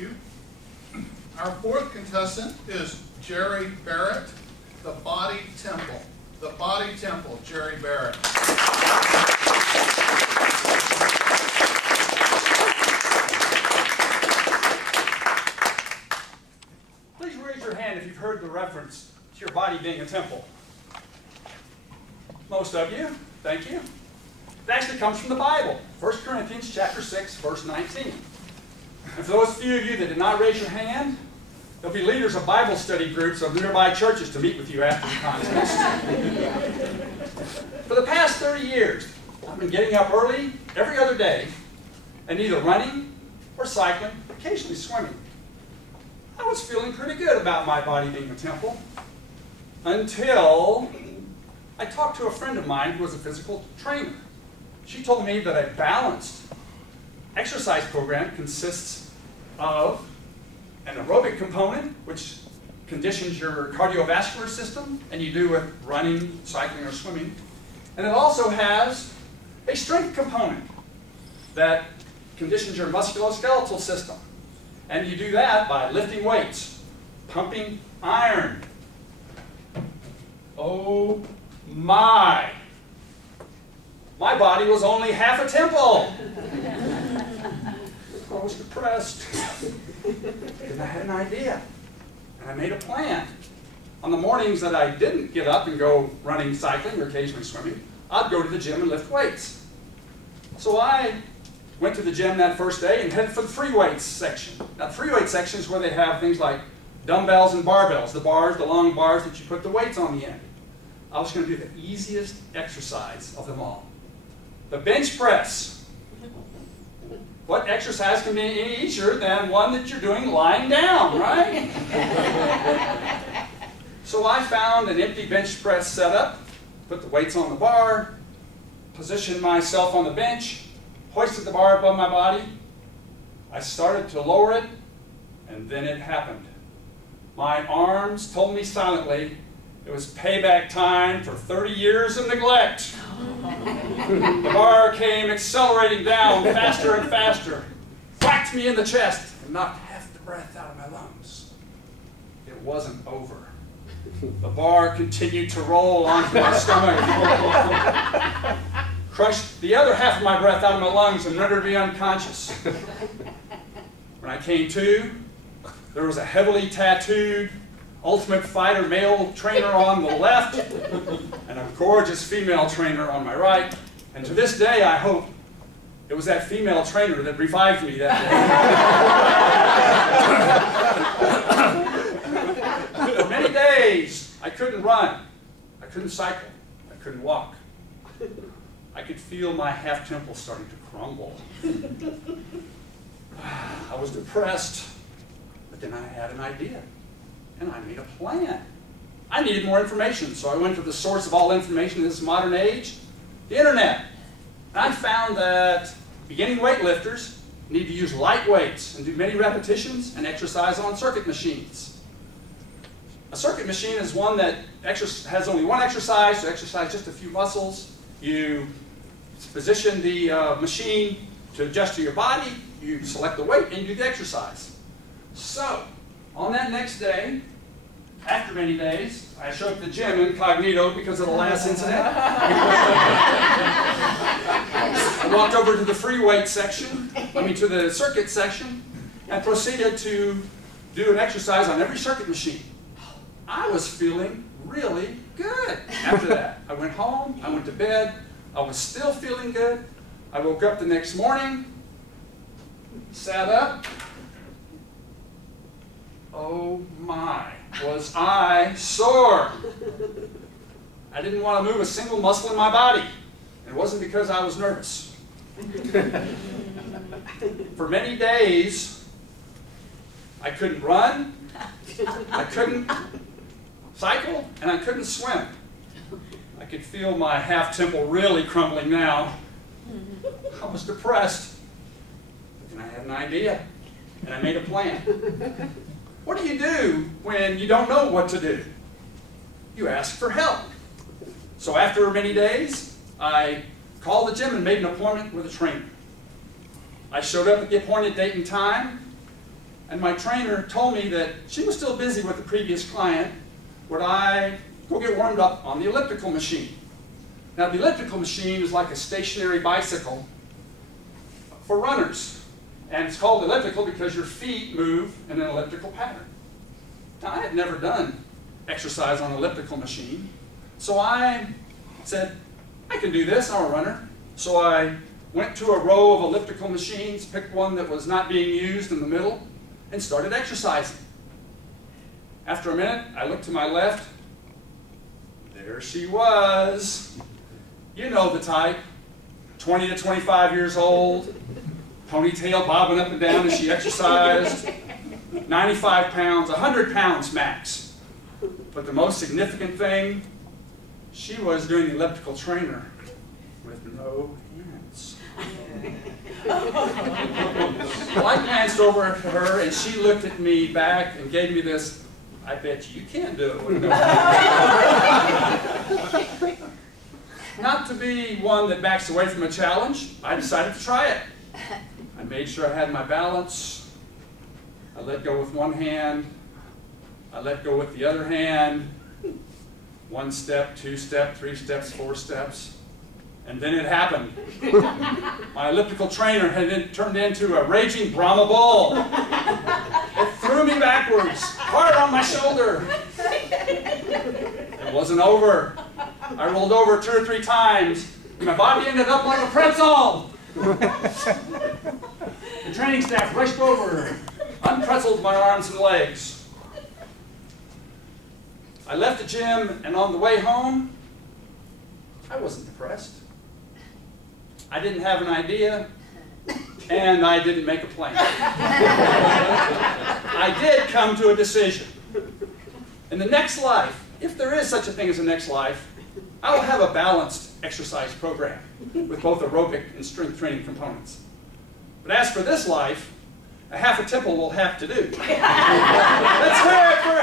you. Our fourth contestant is Jerry Barrett, the Body Temple. The Body Temple, Jerry Barrett. Please raise your hand if you've heard the reference to your body being a temple. Most of you, thank you. It actually comes from the Bible, 1 Corinthians chapter 6, verse 19. And for those few of you that did not raise your hand, there'll be leaders of Bible study groups of nearby churches to meet with you after the contest. For the past 30 years, I've been getting up early every other day and either running or cycling, occasionally swimming. I was feeling pretty good about my body being a temple until I talked to a friend of mine who was a physical trainer. She told me that a balanced exercise program consists of an aerobic component, which conditions your cardiovascular system, and you do with running, cycling, or swimming. And it also has a strength component that conditions your musculoskeletal system. And you do that by lifting weights, pumping iron. Oh my! My body was only half a temple. I was depressed. And I had an idea. And I made a plan. On the mornings that I didn't get up and go running, cycling, or occasionally swimming, I'd go to the gym and lift weights. So I went to the gym that first day and headed for the free weights section. Now, the free weights section is where they have things like dumbbells and barbells, the bars, the long bars that you put the weights on the end. I was going to do the easiest exercise of them all. The bench press. What exercise can be any easier than one that you're doing lying down, right? So I found an empty bench press setup, put the weights on the bar, positioned myself on the bench, hoisted the bar above my body. I started to lower it, and then it happened. My arms told me silently it was payback time for 30 years of neglect. The bar came accelerating down faster and faster, whacked me in the chest, and knocked half the breath out of my lungs. It wasn't over. The bar continued to roll onto my stomach, crushed the other half of my breath out of my lungs and rendered me unconscious. When I came to, there was a heavily tattooed Ultimate Fighter male trainer on the left and a gorgeous female trainer on my right. And to this day, I hope it was that female trainer that revived me that day. For many days, I couldn't run, I couldn't cycle, I couldn't walk. I could feel my half temple starting to crumble. I was depressed, but then I had an idea. And I made a plan. I needed more information, so I went to the source of all information in this modern age, the internet. And I found that beginning weightlifters need to use light weights and do many repetitions and exercise on circuit machines. A circuit machine is one that has only one exercise, to exercise just a few muscles. You position the machine to adjust to your body, you select the weight, and you do the exercise. So, on that next day, after many days, I showed up at the gym incognito because of the last incident. I walked over to the free weight section, to the circuit section, and proceeded to do an exercise on every circuit machine. I was feeling really good after that. I went home, I went to bed, I was still feeling good. I woke up the next morning, sat up. Oh my, was I sore. I didn't want to move a single muscle in my body. It wasn't because I was nervous. For many days, I couldn't run, I couldn't cycle, and I couldn't swim. I could feel my half temple really crumbling now. I was depressed. But then I had an idea, and I made a plan. What do you do when you don't know what to do? You ask for help. So after many days, I called the gym and made an appointment with a trainer. I showed up at the appointed date and time, and my trainer told me that she was still busy with the previous client. Would I go get warmed up on the elliptical machine? Now, the elliptical machine is like a stationary bicycle for runners. And it's called elliptical because your feet move in an elliptical pattern. Now, I had never done exercise on an elliptical machine, so I said, I can do this, I'm a runner. So I went to a row of elliptical machines, picked one that was not being used in the middle, and started exercising. After a minute, I looked to my left. There she was. You know the type. 20 to 25 years old, ponytail bobbing up and down as she exercised, 95 pounds, 100 pounds max. But the most significant thing, she was doing the elliptical trainer with no hands. Well, I glanced over to her and she looked at me back and gave me this, I bet you can do it with no hands. Not to be one that backs away from a challenge, I decided to try it. I made sure I had my balance. I let go with one hand. I let go with the other hand. 1 step, 2 steps, 3 steps, 4 steps. And then it happened. My elliptical trainer had turned into a raging Brahma bull. It threw me backwards, hard on my shoulder. It wasn't over. I rolled over 2 or 3 times, and my body ended up like a pretzel. The training staff rushed over, unpretzeled my arms and legs. I left the gym, and on the way home, I wasn't depressed. I didn't have an idea, and I didn't make a plan. I did come to a decision. In the next life, if there is such a thing as a next life, I will have a balanced exercise program with both aerobic and strength training components. But as for this life, a half a temple will have to do. Let's hear it for